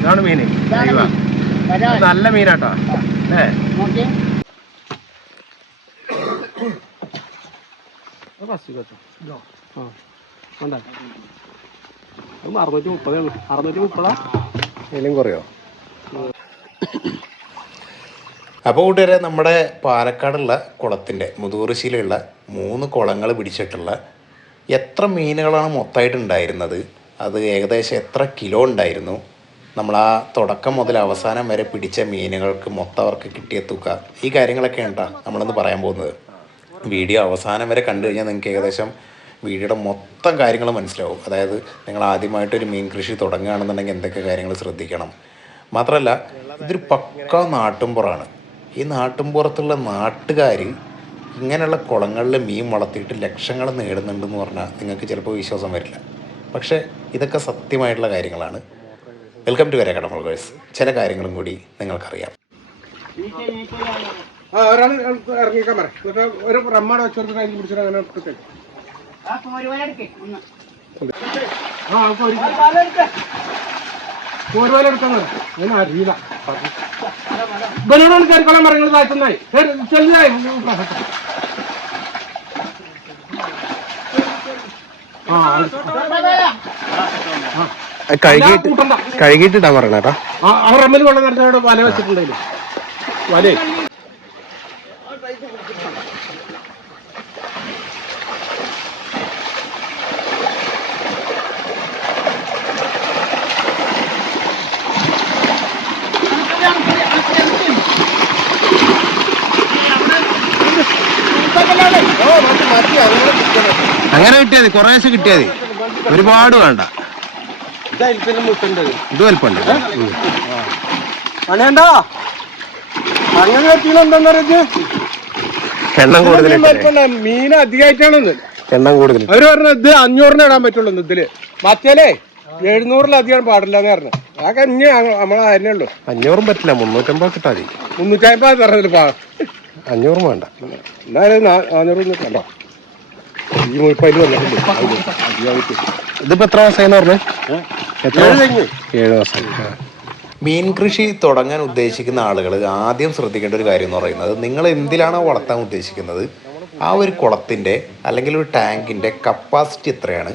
ഇതാണ് മീന് മീൻ. നല്ല മീനാട്ടോ. ഏ നോക്കിയേ. അറുന്നൂറ്റി മുപ്പതാണ്. അറുന്നൂറ്റി മുപ്പതാ? ഇതിലും കുറയോ? അപ്പോൾ കൂട്ടുകാരെ നമ്മുടെ പാലക്കാടുള്ള കുളത്തിന്റെ മുതുകുറിശ്ശിയിലുള്ള മൂന്ന് കുളങ്ങൾ പിടിച്ചിട്ടുള്ള എത്ര മീനുകളാണ് മൊത്തമായിട്ടുണ്ടായിരുന്നത് അത് ഏകദേശം എത്ര കിലോ ഉണ്ടായിരുന്നു? നമ്മൾ ആ തുടക്കം മുതൽ അവസാനം വരെ പിടിച്ച മീനുകൾക്ക് മൊത്തം അവർക്ക് കിട്ടിയ തുക. ഈ കാര്യങ്ങളൊക്കെ ഉണ്ടാ? നമ്മളൊന്ന് പറയാൻ പോകുന്നത്. വീഡിയോ അവസാനം വരെ കണ്ടു കഴിഞ്ഞാൽ നിങ്ങൾക്ക് ഏകദേശം വീഡിയോയുടെ മൊത്തം കാര്യങ്ങൾ മനസ്സിലാവും. അതായത് നിങ്ങൾ ആദ്യമായിട്ടൊരു മീൻ കൃഷി തുടങ്ങുകയാണെന്നുണ്ടെങ്കിൽ എന്തൊക്കെ കാര്യങ്ങൾ ശ്രദ്ധിക്കണം. മാത്രമല്ല ഇതൊരു പക്ക നാട്ടുംപുറമാണ് ഈ നാട്ടുംപുറത്തുള്ള നാട്ടുകാർ ഇങ്ങനെയുള്ള കുളങ്ങളിൽ മീൻ വളർത്തിയിട്ട് ലക്ഷങ്ങൾ നേടുന്നുണ്ടെന്ന് പറഞ്ഞാൽ നിങ്ങൾക്ക് ചിലപ്പോൾ വിശ്വാസം വരില്ല. പക്ഷേ ഇതൊക്കെ സത്യമായിട്ടുള്ള കാര്യങ്ങളാണ്. വെൽക്കം ടു വരെ കടമൾഗേഴ്സ് ചില കാര്യങ്ങളും കൂടി നിങ്ങൾക്കറിയാം. ഒരു ആ കോരുവല എടുക്കാൻ അതിന് അറിയില്ല. ബലൂൺ കയറിക്കൊള്ളാൻ പറയുന്നത് താഴ്ത്തുന്നായി ആ. കഴുകിയിട്ട് കഴുകിയിട്ടിടാൻ പറയണ കേട്ടോ. ആ ആ റമ്മിൽ വെള്ളം നിറച്ചവിടെ വല വെച്ചിട്ടുണ്ടായില്ലേ വലേ. അങ്ങനെ കിട്ടിയാൽ മതി. കുറേശ്ശെ കിട്ടിയാൽ മതി. ഒരുപാട് വേണ്ട. ഇത് വലിപ്പമുണ്ട്. പണിയണ്ട അങ്ങനെ എത്തിയില്ലെന്താ എണ്ണം കൂടുതൽ മീൻ അധികമായിട്ടാണെന്ന് എണ്ണം കൂടുതൽ അവർ പറഞ്ഞ ഇത് അഞ്ഞൂറിന് ഇടാൻ പറ്റുള്ളൂ ഇതിൽ. മറ്റേലേ എഴുന്നൂറിലധികം പാടില്ല എന്ന് പറഞ്ഞു ആ കഞ്ഞി നമ്മളെ തന്നെ ഉള്ളു. അഞ്ഞൂറും പറ്റില്ല മുന്നൂറ്റമ്പത് കിട്ടാ മതി. മുന്നൂറ്റമ്പത് പറഞ്ഞതിൽ പാ അഞ്ഞൂറും വേണ്ട. എന്നാലും നാനൂറ് കണ്ടോ ഈ മുപ്പതിൽ വന്നിട്ടുണ്ട്. അധികമായിട്ട് ഇതിപ്പോ എത്ര മാസമായിന്ന് പറഞ്ഞു? എത്ര ഏഴ് മാസം? മീൻ കൃഷി തുടങ്ങാൻ ഉദ്ദേശിക്കുന്ന ആളുകൾ ആദ്യം ശ്രദ്ധിക്കേണ്ട ഒരു കാര്യം എന്ന് പറയുന്നത് നിങ്ങൾ എന്തിലാണോ വളർത്താൻ ഉദ്ദേശിക്കുന്നത് ആ ഒരു കുളത്തിന്റെ അല്ലെങ്കിൽ ഒരു ടാങ്കിന്റെ കപ്പാസിറ്റി എത്രയാണ്?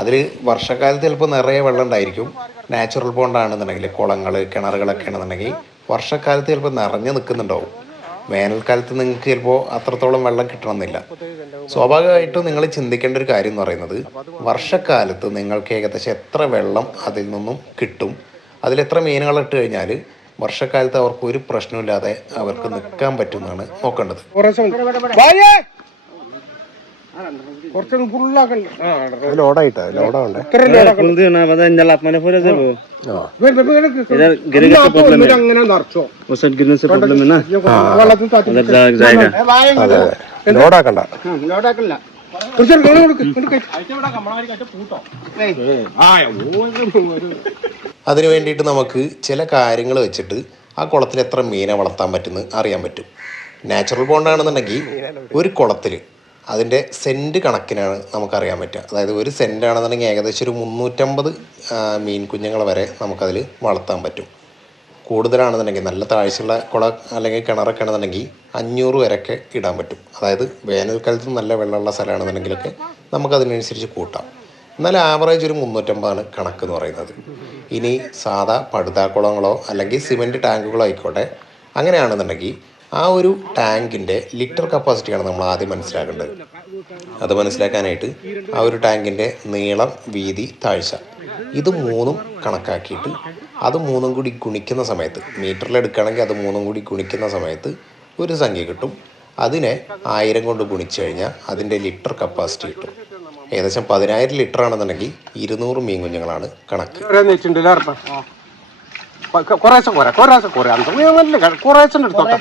അതിൽ വർഷക്കാലത്ത് ചിലപ്പോൾ നിറയെ വെള്ളം ഉണ്ടായിരിക്കും. നാച്ചുറൽ പോണ്ടാണെന്നുണ്ടെങ്കിൽ കുളങ്ങൾ കിണറുകളൊക്കെ ആണെന്നുണ്ടെങ്കിൽ വർഷക്കാലത്ത് ചിലപ്പോൾ നിറഞ്ഞു നിൽക്കുന്നുണ്ടാവും. വേനൽക്കാലത്ത് നിങ്ങൾക്ക് ചിലപ്പോൾ അത്രത്തോളം വെള്ളം കിട്ടണമെന്നില്ല. സ്വാഭാവികമായിട്ടും നിങ്ങൾ ചിന്തിക്കേണ്ട ഒരു കാര്യം എന്ന് പറയുന്നത് വർഷക്കാലത്ത് നിങ്ങൾക്ക് ഏകദേശം എത്ര വെള്ളം അതിൽ നിന്നും കിട്ടും? അതിലെത്ര എത്ര മീനുകൾ ഇട്ട് കഴിഞ്ഞാൽ വർഷക്കാലത്ത് അവർക്ക് ഒരു പ്രശ്നമില്ലാതെ അവർക്ക് നിൽക്കാൻ പറ്റുമെന്നാണ് നോക്കേണ്ടത് കുറേശ്ശെ ഉണ്ട്. വായേ! കുറച്ചൊന്ന് ഫുള്ളാക്കണ്ട ആ ലോഡായിട്ടാ ലോഡാവണ്ടേ ഇത്ര ലോഡാക്കണ്ട. ലോഡാക്കണ്ട അതിനു വേണ്ടിയിട്ട് നമുക്ക് ചില കാര്യങ്ങൾ വെച്ചിട്ട് ആ കുളത്തിൽ എത്ര മീനെ വളർത്താൻ പറ്റുമെന്ന് അറിയാൻ പറ്റും. നാച്ചുറൽ ബോണ്ടാണെന്നുണ്ടെങ്കിൽ ഒരു കുളത്തിൽ അതിന്റെ സെന്റ് കണക്കിനാണ് നമുക്കറിയാൻ പറ്റുക. അതായത് ഒരു സെന്റ് ആണെന്നുണ്ടെങ്കിൽ ഏകദേശം ഒരു മുന്നൂറ്റമ്പത് മീൻ കുഞ്ഞുങ്ങളെ വരെ നമുക്കതിൽ വളർത്താൻ പറ്റും. കൂടുതലാണെന്നുണ്ടെങ്കിൽ നല്ല താഴ്ചയുള്ള കുള അല്ലെങ്കിൽ കിണറൊക്കെ ആണെന്നുണ്ടെങ്കിൽ അഞ്ഞൂറ് വരെയൊക്കെ ഇടാൻ പറ്റും. അതായത് വേനൽക്കാലത്ത് നല്ല വെള്ളമുള്ള സ്ഥലമാണെന്നുണ്ടെങ്കിലൊക്കെ നമുക്കതിനനുസരിച്ച് കൂട്ടാം. എന്നാൽ ആവറേജ് ഒരു മുന്നൂറ്റമ്പതാണ് കണക്ക് എന്ന് പറയുന്നത്. ഇനി സാധാ പടുതാക്കുളങ്ങളോ അല്ലെങ്കിൽ സിമെന്റ് ടാങ്കുകളോ ആയിക്കോട്ടെ അങ്ങനെയാണെന്നുണ്ടെങ്കിൽ ആ ഒരു ടാങ്കിന്റെ ലിറ്റർ കപ്പാസിറ്റിയാണ് നമ്മൾ ആദ്യം മനസ്സിലാക്കേണ്ടത്. അത് മനസ്സിലാക്കാനായിട്ട് ആ ഒരു ടാങ്കിന്റെ നീളം വീതി താഴ്ച. ഇത് മൂന്നും കണക്കാക്കിയിട്ട് അത് മൂന്നും കൂടി ഗുണിക്കുന്ന സമയത്ത് മീറ്ററിൽ എടുക്കുകയാണെങ്കിൽ അത് മൂന്നും കൂടി ഗുണിക്കുന്ന സമയത്ത് ഒരു സംഖ്യ കിട്ടും. അതിനെ ആയിരം കൊണ്ട് ഗുണിച്ചു കഴിഞ്ഞാൽ അതിന്റെ ലിറ്റർ കപ്പാസിറ്റി കിട്ടും. ഏകദേശം പതിനായിരം ലിറ്റർ ആണെന്നുണ്ടെങ്കിൽ ഇരുന്നൂറ് മീൻ കുഞ്ഞുങ്ങളാണ് കണക്ക്. കുറേശ്ശെ കുറെ കുറേശ്ശെ കുറെ അങ്ങനെ കുറേശ്ശെ എടുത്തോട്ടെ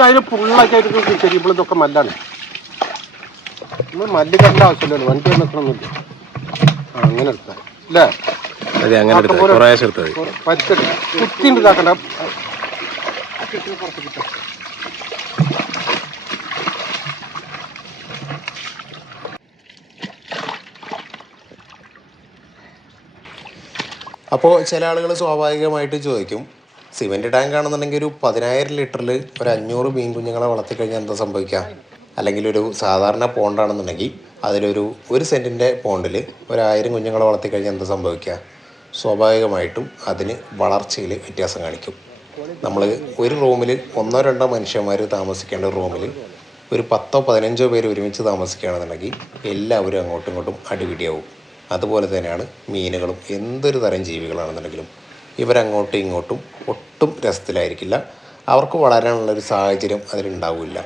അതിന് ഫുള്ളായിട്ട് ചെരിയുമ്പോൾ ഇതൊക്കെ മല്ലാണ് നമ്മൾ മല്ല് കണ്ട ആവശ്യമില്ലല്ലോ വണ്ടി നിൽക്കണമെന്നില്ല ആ അങ്ങനെ എടുത്താൽ അല്ലേ അതെ അങ്ങനെ എടുത്താൽ മതി. കുറേശ്ശെ എടുത്തത് പറ്റും ഇതാക്കണ്ട അപ്പോൾ ചില ആളുകൾ സ്വാഭാവികമായിട്ട് ചോദിക്കും സിമെന്റ് ടാങ്ക് ആണെന്നുണ്ടെങ്കിൽ ഒരു പതിനായിരം ലിറ്ററിൽ ഒരു അഞ്ഞൂറ് മീൻ കുഞ്ഞുങ്ങളെ വളർത്തി കഴിഞ്ഞാൽ എന്താ സംഭവിക്കുക അല്ലെങ്കിൽ ഒരു സാധാരണ പോണ്ടാണെന്നുണ്ടെങ്കിൽ അതിലൊരു ഒരു സെന്റിന്റെ പോണ്ടിൽ ഒരു ആയിരം കുഞ്ഞുങ്ങളെ വളർത്തി കഴിഞ്ഞാൽ എന്താ സംഭവിക്കുക സ്വാഭാവികമായിട്ടും അതിന് വളർച്ചയിൽ വ്യത്യാസം കാണിക്കും. നമ്മൾ ഒരു റൂമിൽ ഒന്നോ രണ്ടോ മനുഷ്യന്മാർ താമസിക്കേണ്ട റൂമിൽ ഒരു പത്തോ പതിനഞ്ചോ പേര് ഒരുമിച്ച് താമസിക്കുകയാണെന്നുണ്ടെങ്കിൽ എല്ലാവരും അങ്ങോട്ടും ഇങ്ങോട്ടും അടിപിടിയാവും. അതുപോലെ തന്നെയാണ് മീനുകളും എന്തൊരു തരം ജീവികളാണെന്നുണ്ടെങ്കിലും ഇവരങ്ങോട്ടും ഇങ്ങോട്ടും ഒട്ടും രസത്തിലായിരിക്കില്ല. അവർക്ക് വളരാനുള്ളൊരു സാഹചര്യം അതിലുണ്ടാവില്ല.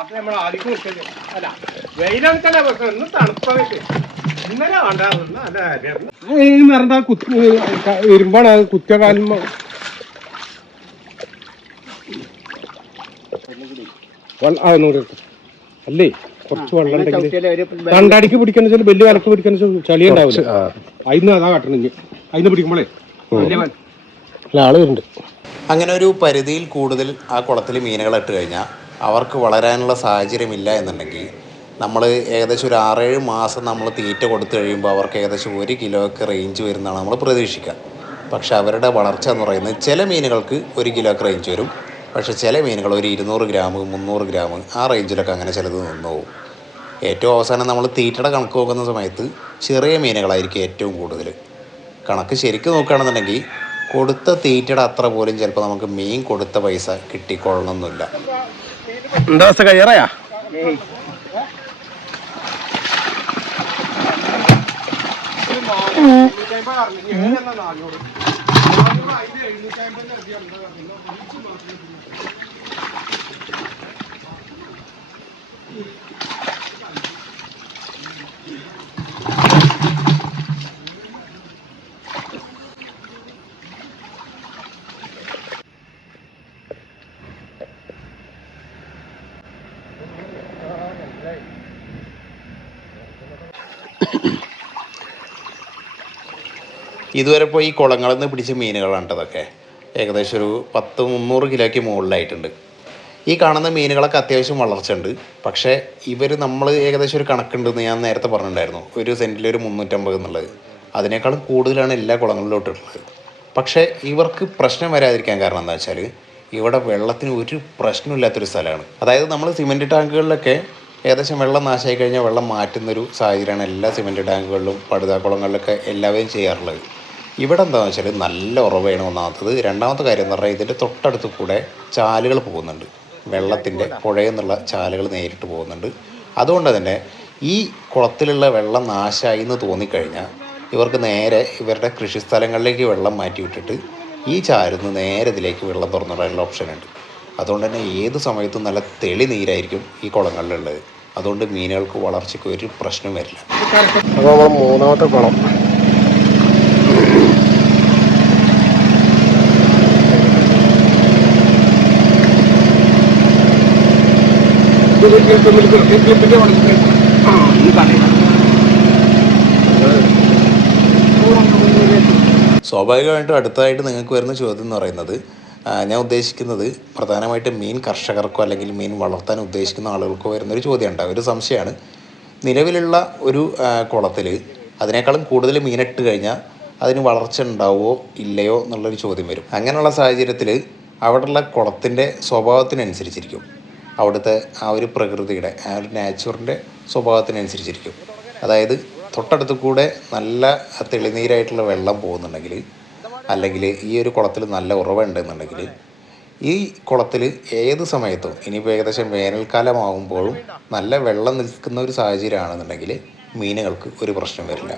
അത് നമ്മൾ ആദ്യം അല്ല വെക്കണം ഇന്നലെ വേണ്ട കുത്തി കുത്തിയ കാലം അല്ലേ? കുറച്ച് വെള്ളം ഉണ്ടെങ്കിൽ രണ്ടടിക്ക് പിടിക്കുന്ന വെച്ചാൽ വലിയ വിലക്ക് പിടിക്കുന്ന വെച്ചാൽ ചളി ഉണ്ടാവില്ല അതിന് അതാ കാട്ടണെങ്കിൽ അതിന് പിടിക്കുമ്പോളേ. അല്ല ആൾ വരുന്നുണ്ട്. അങ്ങനെ ഒരു പരിധിയിൽ കൂടുതൽ ആ കുളത്തിൽ മീനുകൾ ഇട്ട് കഴിഞ്ഞാൽ അവർക്ക് വളരാനുള്ള സാഹചര്യമില്ല എന്നുണ്ടെങ്കിൽ നമ്മൾ ഏകദേശം ഒരു ആറേഴ് മാസം നമ്മൾ തീറ്റ കൊടുത്തു കഴിയുമ്പോൾ അവർക്ക് ഏകദേശം ഒരു കിലോയ്ക്ക് റേഞ്ച് വരുന്നതാണ് നമ്മൾ പ്രതീക്ഷിക്കുക പക്ഷെ അവരുടെ വളർച്ച എന്ന് പറയുന്നത് ചില മീനുകൾക്ക് ഒരു കിലോയ്ക്ക് റേഞ്ച് വരും. പക്ഷെ ചില മീനുകൾ ഒരു ഇരുന്നൂറ് ഗ്രാം മുന്നൂറ് ഗ്രാം ആ റേഞ്ചിലൊക്കെ അങ്ങനെ ചിലത് നിന്നു പോകും. ഏറ്റവും അവസാനം നമ്മൾ തീറ്റയുടെ കണക്ക് നോക്കുന്ന സമയത്ത് ചെറിയ മീനുകളായിരിക്കും ഏറ്റവും കൂടുതൽ. കണക്ക് ശരിക്കും നോക്കുകയാണെന്നുണ്ടെങ്കിൽ കൊടുത്ത തീറ്റയുടെ അത്ര പോലും ചിലപ്പോൾ നമുക്ക് മീൻ കൊടുത്ത പൈസ കിട്ടിക്കൊള്ളണമെന്നില്ല. എന്താ അവസ്ഥ കയ്യറയാ ഇതുവരെ പോയി ഈ കുളങ്ങളിൽ നിന്ന് പിടിച്ച മീനുകളാണ് ഇതൊക്കെ. ഏകദേശം ഒരു പത്ത് മുന്നൂറ് കിലോയ്ക്ക് മുകളിലായിട്ടുണ്ട്. ഈ കാണുന്ന മീനുകളൊക്കെ അത്യാവശ്യം വളർച്ച ഉണ്ട് പക്ഷേ ഇവർ നമ്മൾ ഏകദേശം ഒരു കണക്കുണ്ടെന്ന് ഞാൻ നേരത്തെ പറഞ്ഞിട്ടുണ്ടായിരുന്നു. ഒരു സെന്റിൽ ഒരു മുന്നൂറ്റമ്പത് എന്നുള്ളത്. അതിനേക്കാളും കൂടുതലാണ് എല്ലാ കുളങ്ങളിലോട്ടുള്ളത്. പക്ഷേ ഇവർക്ക് പ്രശ്നം വരാതിരിക്കാൻ കാരണം എന്താ വെച്ചാൽ ഇവിടെ വെള്ളത്തിന് ഒരു പ്രശ്നമില്ലാത്തൊരു സ്ഥലമാണ്. അതായത് നമ്മൾ സിമെന്റ് ടാങ്കുകളിലൊക്കെ ഏകദേശം വെള്ളം നാശമായി കഴിഞ്ഞാൽ വെള്ളം മാറ്റുന്നൊരു സാഹചര്യമാണ് എല്ലാ സിമെന്റ് ടാങ്കുകളിലും പടുതാക്കുളങ്ങളിലൊക്കെ എല്ലാവരും ചെയ്യാറുള്ളത്. ഇവിടെ എന്താണെന്ന് വെച്ചാൽ നല്ല ഉറവയാണ് ഒന്നാമത്തത്. രണ്ടാമത്തെ കാര്യം എന്ന് പറഞ്ഞാൽ ഇതിന്റെ തൊട്ടടുത്ത് കൂടെ ചാലുകൾ പോകുന്നുണ്ട്. വെള്ളത്തിന്റെ പുഴയിൽ നിന്നുള്ള ചാലുകൾ നേരിട്ട് പോകുന്നുണ്ട്. അതുകൊണ്ട് തന്നെ ഈ കുളത്തിലുള്ള വെള്ളം നാശമായി എന്ന് തോന്നിക്കഴിഞ്ഞാൽ ഇവർക്ക് നേരെ ഇവരുടെ കൃഷിസ്ഥലങ്ങളിലേക്ക് വെള്ളം മാറ്റി വിട്ടിട്ട് ഈ ചാരുന്ന് നേരെ ഇതിലേക്ക് വെള്ളം തുറന്നിടാനുള്ള ഓപ്ഷൻ ഉണ്ട്. അതുകൊണ്ട് തന്നെ ഏത് സമയത്തും നല്ല തെളി നീരായിരിക്കും ഈ കുളങ്ങളിലുള്ളത്. അതുകൊണ്ട് മീനുകൾക്ക് വളർച്ചയ്ക്ക് ഒരു പ്രശ്നം വരില്ല. അപ്പോൾ നമ്മൾ മൂന്നാമത്തെ കുളം സ്വാഭാവികമായിട്ടും അടുത്തതായിട്ട് നിങ്ങൾക്ക് വരുന്ന ചോദ്യം എന്ന് പറയുന്നത് ഞാൻ ഉദ്ദേശിക്കുന്നത് പ്രധാനമായിട്ടും മീൻ കർഷകർക്കോ അല്ലെങ്കിൽ മീൻ വളർത്താൻ ഉദ്ദേശിക്കുന്ന ആളുകൾക്കോ വരുന്നൊരു ചോദ്യം ഉണ്ടാകും ഒരു സംശയമാണ്. നിലവിലുള്ള ഒരു കുളത്തിൽ അതിനേക്കാളും കൂടുതൽ മീനിട്ട് കഴിഞ്ഞാൽ അതിന് വളർച്ച ഉണ്ടാവുമോ ഇല്ലയോ എന്നുള്ളൊരു ചോദ്യം വരും. അങ്ങനെയുള്ള സാഹചര്യത്തിൽ അവിടെയുള്ള കുളത്തിന്റെ സ്വഭാവത്തിനനുസരിച്ചിരിക്കും. അവിടുത്തെ ആ ഒരു പ്രകൃതിയുടെ ആ ഒരു നാച്ചുറിന്റെ സ്വഭാവത്തിനനുസരിച്ചിരിക്കും. അതായത് തൊട്ടടുത്ത് കൂടെ നല്ല തെളിനീരായിട്ടുള്ള വെള്ളം പോകുന്നുണ്ടെങ്കിൽ അല്ലെങ്കിൽ ഈ ഒരു കുളത്തിൽ നല്ല ഉറവുണ്ടെന്നുണ്ടെങ്കിൽ ഈ കുളത്തിൽ ഏത് സമയത്തും ഇനിയിപ്പോൾ ഏകദേശം വേനൽക്കാലമാകുമ്പോഴും നല്ല വെള്ളം നിൽക്കുന്ന ഒരു സാഹചര്യമാണെന്നുണ്ടെങ്കിൽ മീനുകൾക്ക് ഒരു പ്രശ്നം വരില്ല.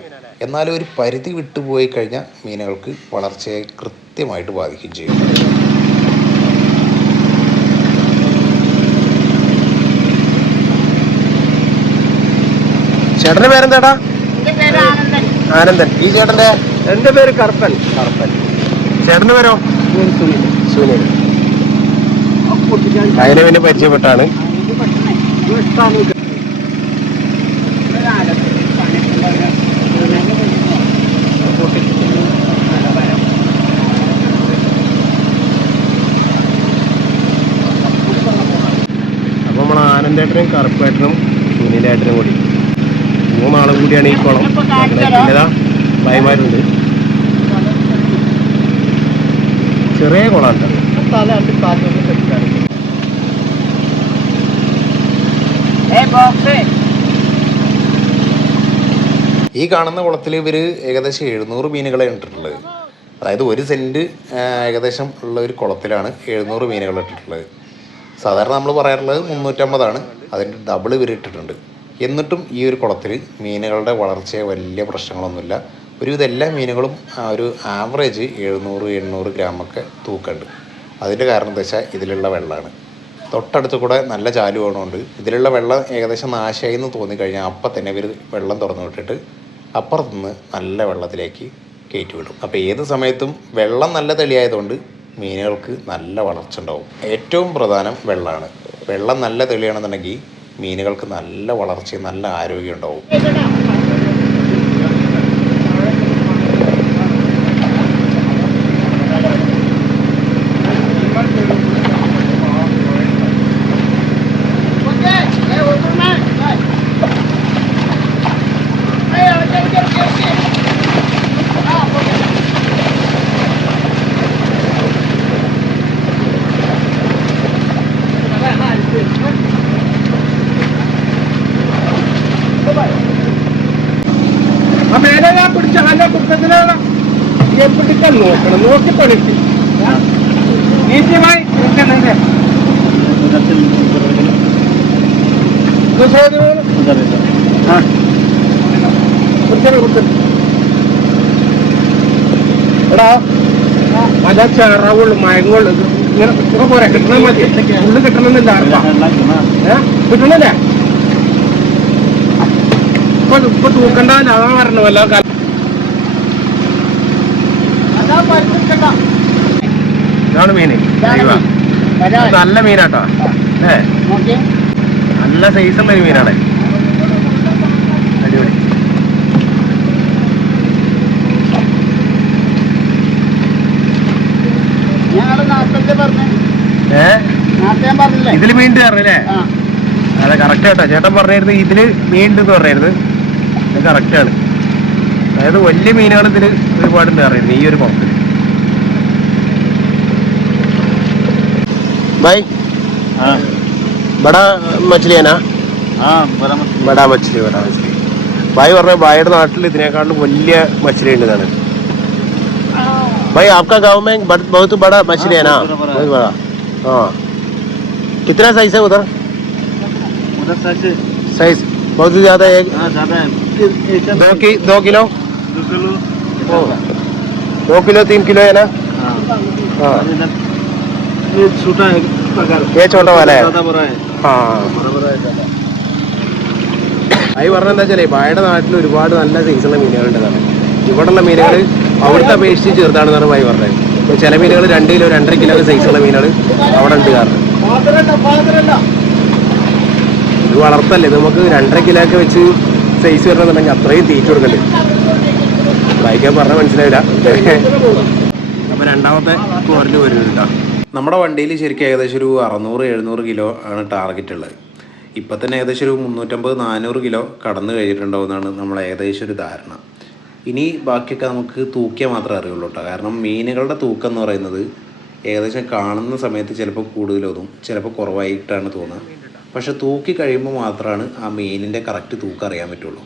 എന്നാൽ ഒരു പരിധി വിട്ടുപോയി കഴിഞ്ഞാൽ മീനുകൾക്ക് വളർച്ചയെ കൃത്യമായിട്ട് ബാധിക്കുകയും ചെയ്യും. ചേട്ടന്റെ പേരെന്താടാ? ആനന്ദൻ. ആനന്ദൻ. ഈ ചേട്ടന്റെ എന്റെ പേര് കറുപ്പൻ കറുപ്പൻ ചേട്ടന്റെ പേരോ? സുനിൽ. അതിനെ പിന്നെ പരിചയപ്പെട്ടാണ്. അപ്പൊ നമ്മൾ ആനന്ദേട്ടനും കറുപ്പേട്ടനും സുനിലേട്ടനും കൂടി. മൂന്നാളും കൂടിയാണ് ഈ കുളം. പിന്നെതാ ഭയമായിട്ടുണ്ട് ചെറിയ കുളം ഏ ബോക്സ്. ഈ കാണുന്ന കുളത്തിൽ ഇവർ ഏകദേശം എഴുന്നൂറ് മീനുകളെ ഇട്ടിട്ടുള്ളത്. അതായത് ഒരു സെന്റ് ഏകദേശം ഉള്ള ഒരു കുളത്തിലാണ് എഴുന്നൂറ് മീനുകൾ ഇട്ടിട്ടുള്ളത്. സാധാരണ നമ്മൾ പറയാറുള്ളത് മുന്നൂറ്റമ്പതാണ്. അതിന്റെ ഡബിൾ ഇവർ ഇട്ടിട്ടുണ്ട്. എന്നിട്ടും ഈ ഒരു കുളത്തിൽ മീനുകളുടെ വളർച്ചയെ വലിയ പ്രശ്നങ്ങളൊന്നുമില്ല. ഒരുവിധം എല്ലാ മീനുകളും ഒരു ആവറേജ് എഴുന്നൂറ് എണ്ണൂറ് ഗ്രാമൊക്കെ തൂക്കമുണ്ട്. അതിന്റെ കാരണം എന്താ വെച്ചാൽ ഇതിലുള്ള വെള്ളമാണ്. തൊട്ടടുത്ത് കൂടെ നല്ല ചാലു പോകണമുണ്ട് ഇതിലുള്ള വെള്ളം ഏകദേശം നാശമായി എന്ന് തോന്നിക്കഴിഞ്ഞാൽ അപ്പം തന്നെ ഇവർ വെള്ളം തുറന്നു വിട്ടിട്ട് അപ്പുറത്തുനിന്ന് നല്ല വെള്ളത്തിലേക്ക് കയറ്റി വിടും. അപ്പോൾ ഏത് സമയത്തും വെള്ളം നല്ല തെളിയായതുകൊണ്ട് മീനുകൾക്ക് നല്ല വളർച്ച ഉണ്ടാവും. ഏറ്റവും പ്രധാനം വെള്ളമാണ്. വെള്ളം നല്ല തെളിയാണെന്നുണ്ടെങ്കിൽ മീനുകൾക്ക് നല്ല വളർച്ചയും നല്ല ആരോഗ്യം ഉണ്ടാവും ആ മേലെ ഞാൻ പിടിച്ച നല്ല കുട്ടത്തിലാണ് പിടിക്കാൻ നോക്കണം. നോക്കി പണിക്ക് നീത്യമായി നിൽക്കുന്നുണ്ട് എടാ പല ചെറവുള്ളു മയങ്ങുള്ളു. ഇങ്ങനെ ഇങ്ങനെ പോരാ കിട്ടണ മതി. ഉള്ളു കിട്ടണമെന്നില്ല കിട്ടണല്ലേ? ഇപ്പൊ ഇപ്പൊ തൂക്കണ്ട അതാ പറഞ്ഞു വല്ല കാലം അതാ പറ്റുന്നില്ല ഇതാണ് മീന് നല്ല മീനാട്ടോ. ഏ നല്ല നല്ല സൈസുള്ള ഒരു മീനാണ്. അടിപൊളി. ഇതിൽ മീൻ പറഞ്ഞല്ലേ? അതെ കറക്റ്റ് കേട്ടോ ചേട്ടൻ പറഞ്ഞിരുന്നു ഇതിൽ മീൻ ഉണ്ടെന്ന് പറഞ്ഞിരുന്നു. ഇത് കറക്റ്റ് ആണ്. അതായത് വലിയ മീനുകൾ ഇതിൽ ഒരുപാടുണ്ട് പറഞ്ഞിരുന്നു. ഈ ഒരു കുളത്തിൽ भाई बड़ा मछली है ना हाँ बड़ा मत ബടാ മച്ചിലി ബടാ മച്ചിലി ഭായ് പറഞ്ഞ ഭായിയുടെ നാട്ടിൽ ഇതിനേക്കാളും വലിയ മച്ചിലി ഉണ്ട് ഇതാണ് भाई आपका गांव में एक बड़- बहुत बड़ा मछली है ना हाँ, बहुत बड़ा बहुत बड़ा हाँ कितना साइज है उधर उधर से साइज बहुत ही ज्यादा है हाँ ज्यादा है दो की दो किलो दो किलो ओ, दो किलो तीन किलो है ना हाँ हाँ ये छोटा है पगार ये छोटा वाला है ज्यादा बड़ा है हाँ बड़ा बड़ा है ज्यादा അയി പറഞ്ഞ എന്താ വെച്ചാലേ ഭായിയുടെ നാട്ടിൽ ഒരുപാട് നല്ല സൈസുള്ള മീനുകളുണ്ടെന്നാണ് ഇവിടെയുള്ള മീനുകൾ അവിടുത്തെ അപേക്ഷിച്ച് ചെറുതാണെന്നാണ് ഭായി പറഞ്ഞത് ഇപ്പൊ ചില മീനുകൾ രണ്ട് കിലോ രണ്ടര കിലോ സൈസുള്ള മീനുകൾ അവിടെ ഉണ്ട് കാരണം ഫാദറല്ല ഫാദറല്ല ഇത് വളർത്തല്ലേ ഇത് നമുക്ക് രണ്ടര കിലോ ഒക്കെ വെച്ച് സൈസ് വരണമെന്നുണ്ടെങ്കിൽ അത്രയും തീറ്റ കൊടുക്കണ്ടേ ഭായിക്കാൻ പറഞ്ഞാൽ മനസ്സിലായില്ല അപ്പൊ രണ്ടാമത്തെ കോറിൽ വരുന്നുണ്ട് നമ്മുടെ വണ്ടിയിൽ ശരിക്കും ഏകദേശം ഒരു അറുന്നൂറ് എഴുന്നൂറ് കിലോ ആണ് ടാർഗറ്റ് ഉള്ളത്. ഇപ്പം തന്നെ ഏകദേശം ഒരു മുന്നൂറ്റമ്പത് നാനൂറ് കിലോ കടന്നു കഴിഞ്ഞിട്ടുണ്ടാവുമെന്നാണ് നമ്മൾ ഏകദേശം ഒരു ധാരണ. ഇനി ബാക്കിയൊക്കെ നമുക്ക് തൂക്കിയാൽ മാത്രമേ അറിയുള്ളൂ കേട്ടോ. കാരണം മീനുകളുടെ തൂക്കം എന്ന് പറയുന്നത് ഏകദേശം കാണുന്ന സമയത്ത് ചിലപ്പോൾ കൂടുതലൊന്നും ചിലപ്പോൾ കുറവായിട്ടാണ് തോന്നുക. പക്ഷെ തൂക്കി കഴിയുമ്പോൾ മാത്രമാണ് ആ മീനിന്റെ കറക്റ്റ് തൂക്കം അറിയാൻ പറ്റുള്ളൂ.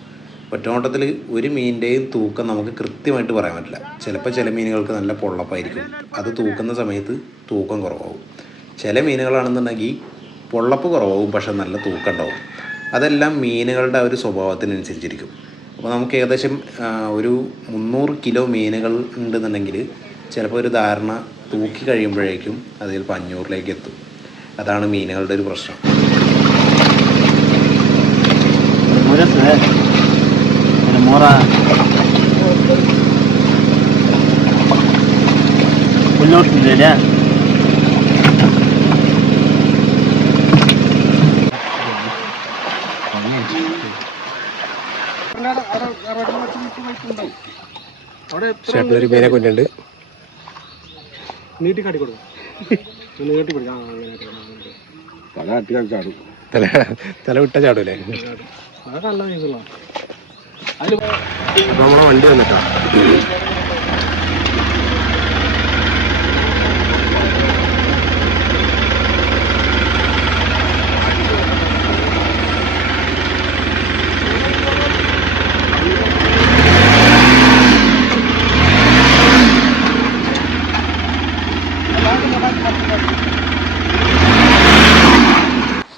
ഒറ്റനോട്ടത്തിൽ ഒരു മീനിന്റെയും തൂക്കം നമുക്ക് കൃത്യമായിട്ട് പറയാൻ പറ്റില്ല. ചിലപ്പോൾ ചില മീനുകൾക്ക് നല്ല പൊള്ളപ്പായിരിക്കും. അത് തൂക്കുന്ന സമയത്ത് തൂക്കം കുറവാകും. ചില മീനുകളാണെന്നുണ്ടെങ്കിൽ പൊള്ളപ്പ് കുറവാകും പക്ഷെ നല്ല തൂക്കം ഉണ്ടാവും. അതെല്ലാം മീനുകളുടെ ഒരു സ്വഭാവത്തിനനുസരിച്ചിരിക്കും. അപ്പോൾ നമുക്ക് ഏകദേശം ഒരു മുന്നൂറ് കിലോ മീനുകൾ ഉണ്ടെന്നുണ്ടെങ്കിൽ ചിലപ്പോൾ ഒരു ധാരണ തൂക്കി കഴിയുമ്പോഴേക്കും അതിൽ അഞ്ഞൂറിലേക്ക് എത്തും. അതാണ് മീനുകളുടെ ഒരു പ്രശ്നം. ക്യാമറ മുന്നോട്ടില്ല ചേട്ടനൊരു പേരെ കൊണ്ടുണ്ട് നീട്ടി നീട്ടി തല വിട്ട ചാടൂലേ? നല്ല നമ്മളെ വണ്ടി വന്നിട്ടാ.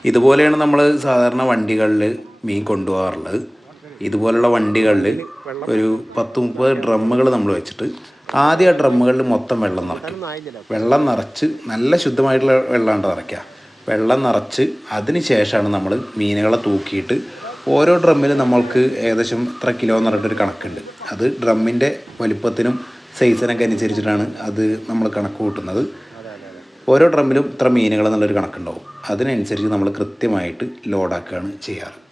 ഇതുപോലെയാണ് നമ്മൾ സാധാരണ വണ്ടികളിൽ മീൻ കൊണ്ടുപോകാറുള്ളത്. ഇതുപോലുള്ള വണ്ടികളിൽ ഒരു പത്ത് മുപ്പത് ഡ്രമ്മുകൾ നമ്മൾ വെച്ചിട്ട് ആദ്യം ആ ഡ്രമ്മുകളിൽ മൊത്തം വെള്ളം നിറയ്ക്കും. വെള്ളം നിറച്ച് നല്ല ശുദ്ധമായിട്ടുള്ള വെള്ളമാണ് നിറയ്ക്കുക. വെള്ളം നിറച്ച് അതിന് ശേഷമാണ് നമ്മൾ മീനുകളെ തൂക്കിയിട്ട് ഓരോ ഡ്രമ്മിലും നമ്മൾക്ക് ഏകദേശം ഇത്ര കിലോ എന്ന് പറഞ്ഞിട്ടൊരു കണക്കുണ്ട്. അത് ഡ്രമ്മിന്റെ വലിപ്പത്തിനും സൈസിനൊക്കെ അനുസരിച്ചിട്ടാണ് അത് നമ്മൾ കണക്ക് കൂട്ടുന്നത്. ഓരോ ഡ്രമ്മിലും ഇത്ര മീനുകൾ എന്നുള്ളൊരു കണക്കുണ്ടാവും. അതിനനുസരിച്ച് നമ്മൾ കൃത്യമായിട്ട് ലോഡാക്കുകയാണ് ചെയ്യാറ്.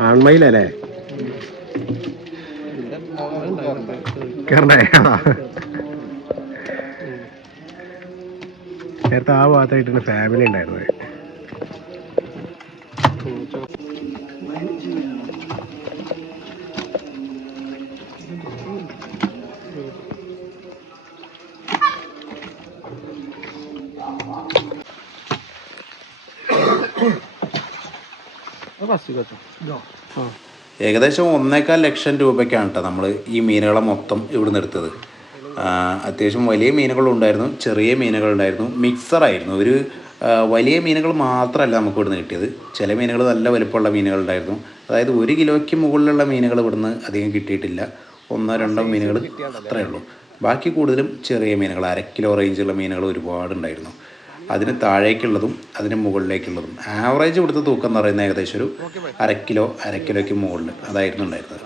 ആൺമയിലല്ലേ? നേരത്തെ ആ ഭാഗത്തായിട്ടാണ് ഫാമിലി ഉണ്ടായിരുന്നത്. ഏകദേശം ഒന്നേകാൽ ലക്ഷം രൂപയ്ക്കാണ് കേട്ടോ നമ്മൾ ഈ മീനുകളെ മൊത്തം ഇവിടുന്ന് എടുത്തത്. അത്യാവശ്യം വലിയ മീനുകളുണ്ടായിരുന്നു ചെറിയ മീനുകളുണ്ടായിരുന്നു മിക്സറായിരുന്നു. ഒരു വലിയ മീനുകൾ മാത്രമല്ല നമുക്ക് ഇവിടുന്ന് കിട്ടിയത്. ചില മീനുകൾ നല്ല വലുപ്പമുള്ള മീനുകളുണ്ടായിരുന്നു. അതായത് ഒരു കിലോയ്ക്ക് മുകളിലുള്ള മീനുകൾ ഇവിടുന്ന് അധികം കിട്ടിയിട്ടില്ല. ഒന്നോ രണ്ടോ മീനുകൾ അത്രയേ ഉള്ളൂ. ബാക്കി കൂടുതലും ചെറിയ മീനുകൾ അര കിലോ റേഞ്ചുള്ള മീനുകൾ ഒരുപാടുണ്ടായിരുന്നു. അതിന് താഴേക്കുള്ളതും അതിന് മുകളിലേക്കുള്ളതും. ആവറേജ് ഇവിടുത്തെ തൂക്കം എന്ന് പറയുന്നത് ഏകദേശം ഒരു അര കിലോ അര കിലോയ്ക്ക് മുകളിൽ അതായിരുന്നു ഉണ്ടായിരുന്നത്.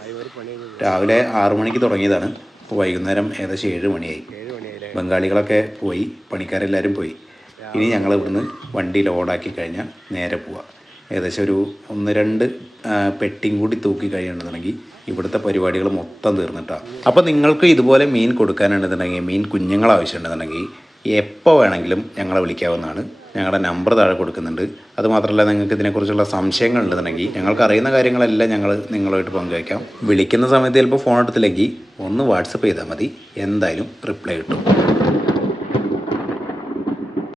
രാവിലെ ആറു മണിക്ക് തുടങ്ങിയതാണ്. ഇപ്പോൾ വൈകുന്നേരം ഏകദേശം ഏഴ് മണിയായി. ബംഗാളികളൊക്കെ പോയി പണിക്കാരെല്ലാവരും പോയി. ഇനി ഞങ്ങൾ ഇവിടുന്ന് വണ്ടി ലോഡാക്കി കഴിഞ്ഞാൽ നേരെ പോവാം. ഏകദേശം ഒരു ഒന്ന് രണ്ട് പെട്ടിയും കൂടി തൂക്കി കഴിയണമെന്നുണ്ടെങ്കിൽ ഇവിടുത്തെ പരിപാടികൾ മൊത്തം തീർന്നിട്ടാണ് അപ്പോൾ നിങ്ങൾക്ക് ഇതുപോലെ മീൻ കൊടുക്കാനുണ്ടെന്നുണ്ടെങ്കിൽ മീൻ കുഞ്ഞുങ്ങൾ ആവശ്യമുണ്ടെന്നുണ്ടെങ്കിൽ എപ്പോൾ വേണമെങ്കിലും ഞങ്ങളെ വിളിക്കാവുന്നതാണ്. ഞങ്ങളുടെ നമ്പർ താഴെ കൊടുക്കുന്നുണ്ട്. അതുമാത്രമല്ല നിങ്ങൾക്ക് ഇതിനെക്കുറിച്ചുള്ള സംശയങ്ങൾ ഉണ്ടെന്നുണ്ടെങ്കിൽ ഞങ്ങൾക്ക് അറിയുന്ന കാര്യങ്ങളെല്ലാം ഞങ്ങൾ നിങ്ങളുമായിട്ട് പങ്കുവയ്ക്കാം. വിളിക്കുന്ന സമയത്ത് ചിലപ്പോൾ ഫോൺ എടുത്തില്ലെങ്കിൽ ഒന്ന് വാട്സപ്പ് ചെയ്താൽ മതി. എന്തായാലും റിപ്ലൈ കിട്ടും.